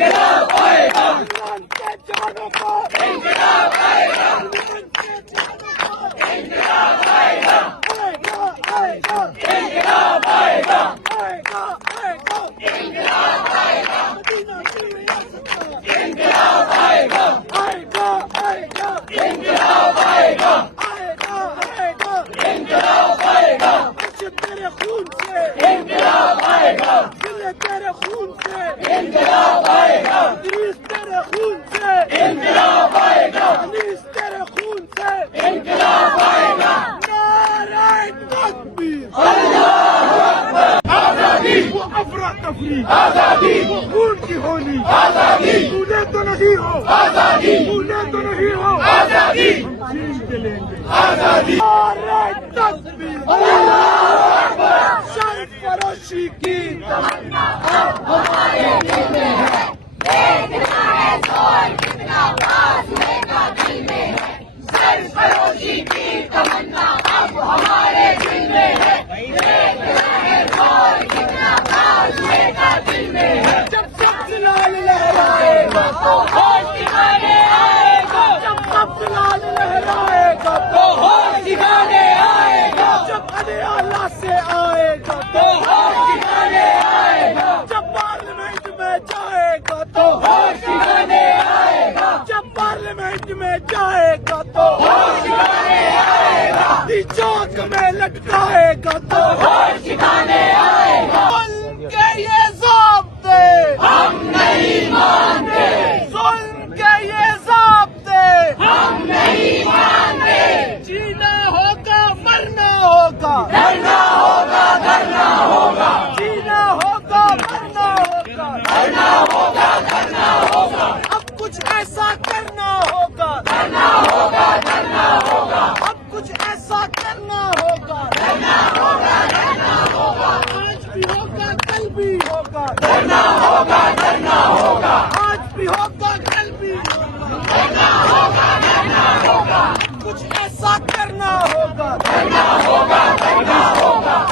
انقلاب آئے گا، عمران کے جوانوں کا انقلاب آئے گا، عمران کے جوانوں کا انقلاب آئے گا، آئے گا انقلاب آئے گا، آئے گا آئے گا انقلاب آئے گا، مدینہ کی ریاست کا انقلاب آئے گا، آئے گا آئے گا انقلاب آئے گا، آئے گا آئے گا انقلاب آئے گا، کچھ تیرے خون سے انقلاب آئے گا، ضلع تیرے خون سے انقلاب آئے گا، ادریس تیرے خون سے انقلاب آئے گا، انیس تیرے خون سے انقلاب آئے گا، نعرہ تکبیر آزادی، وہ افراتفری آزادی، وہ خون کی ہولی آزادی، بھولے تو نہیں ہو آزادی، بھولے تو نہیں ہو آزادی، ہم جیت کے لیں گے آزادی، نعرہ تکبیر شان فروشی کی تمنا اب ہمارے دل میں ہے سرفروشی کی تمنا اب ہمارے دل میں ہے، جب سب لال لہرائے گا تو ہوش ٹھکانے آئے گا، جب سب لال لہرائے گا تو ہوش ٹھکانے آئے گا، جب علی اعلیٰ سے آئے گا تو ہوش ٹھکانے آئے گا، جب پارلیمنٹ میں جائے گا تو ہوش ٹھکانے آئے گا، جب پارلیمنٹ میں جائے گا تو ہوش ٹھکانے آئے گا، چوک میں لٹکائے گا تو ہوش ٹھکانے آئے گا، ظلم کے یہ ضابطے ہم نہیں مانتے، ظلم کے یہ ضابطے ہم نہیں مانتے، جینا ہوگا مرنا ہوگا ڈرنا ہوگا، کرنا ہوگا، جینا ہوگا مرنا ہوگا کرنا ہوگا، کرنا ہوگا، اب کچھ ایسا کرنا ہوگا کرنا ہوگا، کرنا ہوگا، اب کچھ ایسا کرنا ہوگا کرنا ہوگا، کرنا ہوگا، آج بھی ہوگا کل بھی ہوگا کرنا ہوگا، کرنا ہوگا، آج بھی ہوگا کل بھی ہوگا کرنا ہوگا، کرنا ہوگا، کچھ ایسا کرنا ہوگا کرنا ہوگا، کرنا ہوگا،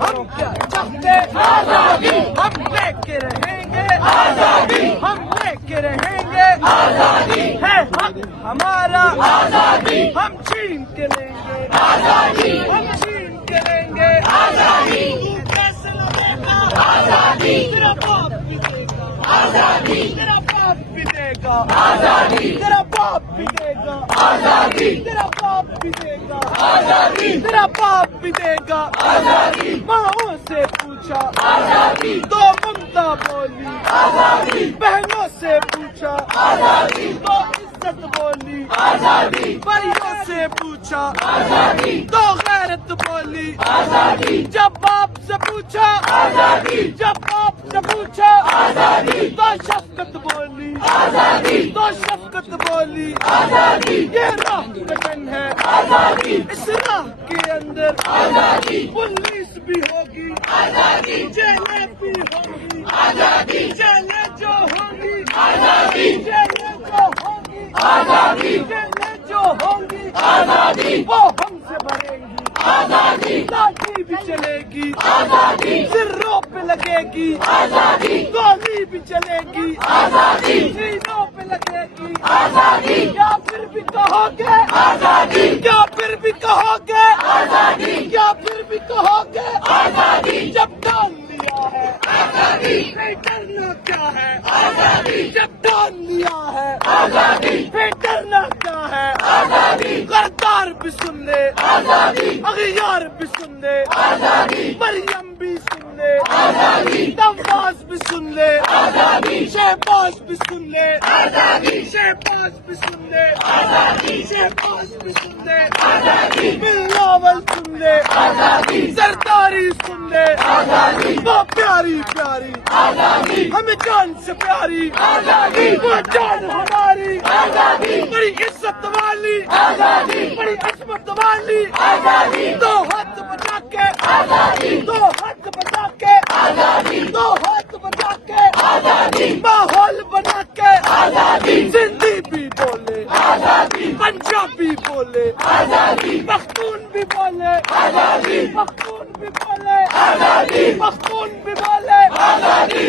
ہم کیا چاہتے آزادی، ہم لے کے رہیں گے آزادی، ہم لے کے رہیں گے آزادی، ہے حق ہمارا آزادی، ہم چھین کے لیں گے آزادی، ہم چھین کے لیں گے آزادی، تو کیسے لگے گا آزادی، تیرا باپ بھی دے گا آزادی، تیرا باپ بھی دے گا آزادی، تیرا باپ بھی دے گا آزادی، تیرا باپ بھی دے گا آزادی، تیرا باپ بھی دے گا آزادی، ماں سے پوچھا آزادی، تو ممتا بولی آزادی، بہنوں سے پوچھا آزادی، تو عزت بولی آزادی، بھائیوں سے پوچھا آزادی، تو غیرت بولی آزادی، جب باپ سے پوچھا آزادی، جب باپ سے پوچھا آزادی، تو شفقت بولی آزادی، تو شفقت بولی آزادی، یہ راہ وطن ہے آزادی، اس راہ کے اندر آزادی، پولیس بھی ہوگی آزادی، جیلیں بھی ہوگی آزادی، جیلیں جو ہوگی آزادی، جیلیں جو ہوگی آزادی، جیلیں جو ہوں گی آزادی، وہ ہم سے بھریں گی آزادی، لاٹھی بھی چلے گی آزادی، سروں پہ لگے گی آزادی، گولی بھی چلے گی آزادی، سینوں پہ لگے گی آزادی، کیا پھر بھی کہو گے آزادی، کیا پھر بھی کہو گے آزادی، کیا پھر بھی کہو گے آزادی، جب ڈال لیا ہے آزادی، پھر ڈرنا کیا ہے آزادی، جب ڈال لیا ہے آزادی، پھر ڈرنا کیا ہے آزادی، غدار بھی سن لے آزادی، اغیار بھی سن لے آزادی، مریم بھی سن لے آزادی، نواز بھی سن لے آزادی، شہباز بھی سن لے آزادی، شہباز بھی سن لے آزادی، شہباز بھی سن لے آزادی، بلاول سن لے آزادی، سرداری سن لے آزادی، وہ پیاری پیاری آزادی، ہمیں جان سے پیاری آزادی، وہ جان ہماری آزادی، بڑی عزت والی آزادی، بڑی عظمت والی آزادی، دو ہاتھ بچا کے آزادی، دو ہاتھ بچا کے آزادی، دو ہاتھ بچا کے آزادی، ماحول بنا کے آزادی، سندھی بھی بولے آزادی، پنجابی بولے آزادی، پختون بھی بولے آزادی، پختون بھی بولے آزادی، پختون بھی بولے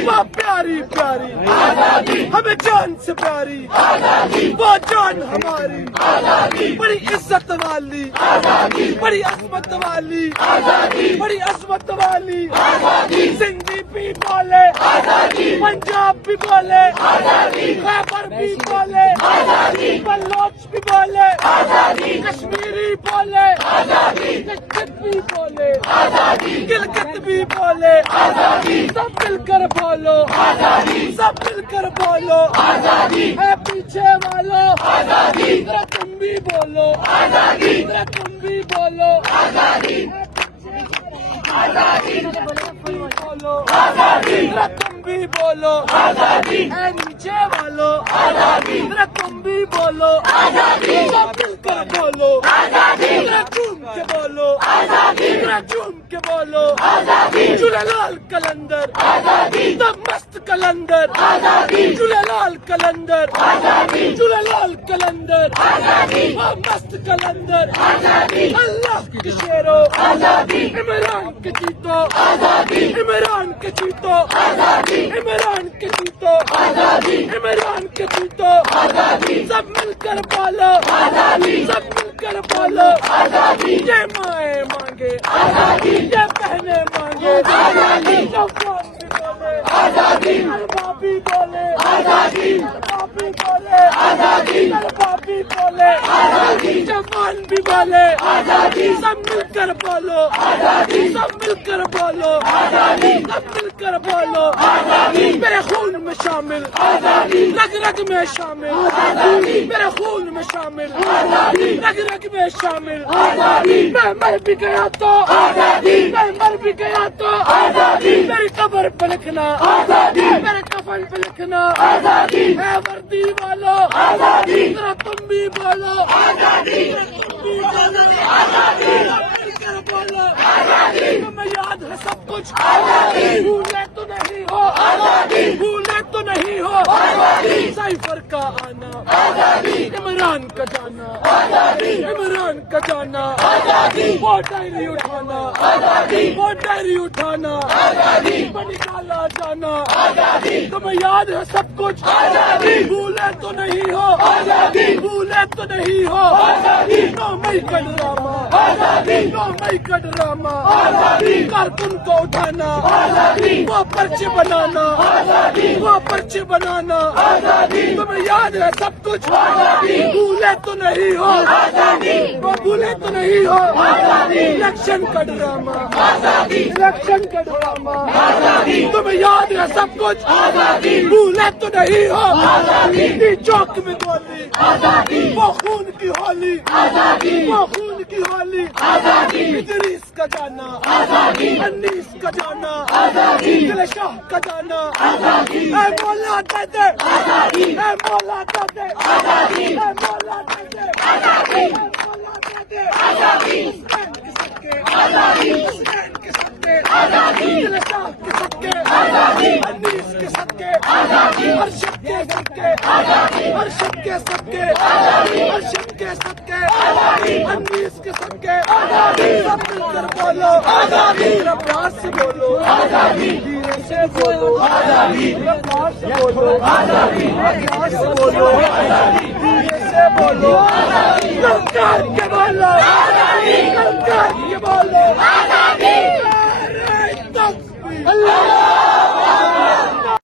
وہ پیاری پیاری ہمیں جان سے پیاری وہ جان ہماری بڑی عزت والی بڑی عظمت والی بڑی عظمت والی سندھی بھی بولے پنجاب بھی بولے خیبر بھی بولے بلوچ بھی بولے کشمیری بولے گلگت بھی بولے گلگت بھی بولے سب مل کر بولو سب مل کر بولو ہے پیچھے والو ذرا تم بھی بولو ذرا تم بھی بولو بولو ذرا تم بھی بولو اے نیچے والو ذرا تم بھی بولو سب مل کر بولو ذرا جھوم کے بولو ذرا جھوم کے بولو جھولالال کلندر تب مست کلندر جھولالال کلندر جھولالال کلندر مست کلندر اللہ کے شیرو عمران کے چیتو عمران کے چیتو عمران کے چیتو عمران کے چیتو سب مل کر بولو سب مل کر بولو یہ مائیں مانگے یہ بہنیں مانگے جو قوم بھی بولے بابی بولے بابی بولے بابی بولے جوان بھی بولے سب مل کر بولو سب مل کر بولو سب مل کر بولو میرے خون میں شامل رگ رگ میں شامل میرے خون میں شامل رگ رگ میں شامل میں مر بھی گیا تو میں مر بھی گیا تو میری قبر پہ لکھنا میرے کفن پہ لکھنا ہے وردی والو ذرا تم بھی بولو بولو تمہیں یاد ہے سب کچھ بھولے تو نہیں ہو بھولے تو نہیں ہو سائفر کا آنا عمران کا جانا عمران کا جانا وہ ڈائری اٹھانا وہ ڈائری اٹھانا نکالا جانا تمہیں یاد ہے سب کچھ بھولے تو نہیں ہو بھولے تو نہیں ہو 9 مئی کا ڈرامہ 9 مئی کا ڈرامہ کارکن کو اٹھانا وہ پرچے بنانا وہ پرچے بنانا تمہیں یاد ہے سب کچھ بھولے تو نہیں ہو وہ بھولے تو نہیں ہو الیکشن کا ڈرامہ الیکشن کا ڈرامہ تمہیں یاد ہے سب کچھ بھولے تو نہیں ہو چوک میں گولی وہ خون کی ہولی وہ خون کی ہولی ادریس کا جانا انیس کا جانا دل شاہ کا جانا اے مولا دے دے اے مولا دے دے اے مولا دے دے اے مولا دے دے حسین کے صدقے حسین کے صدقے دل شاہ کے صدقے انیس کے صدقے ارشد کے صدقے ارشد کے صدقے ارشد کے صدقے انیس کے صدقے سب مل کر بولو ذرا پیار سے بولو دھیرے سے بولو ذرا پیار سے بولو پیار سے بولو دھیرے سے بولو للکار کے بولو للکار کے بولو نعرہ تکبیر اللہ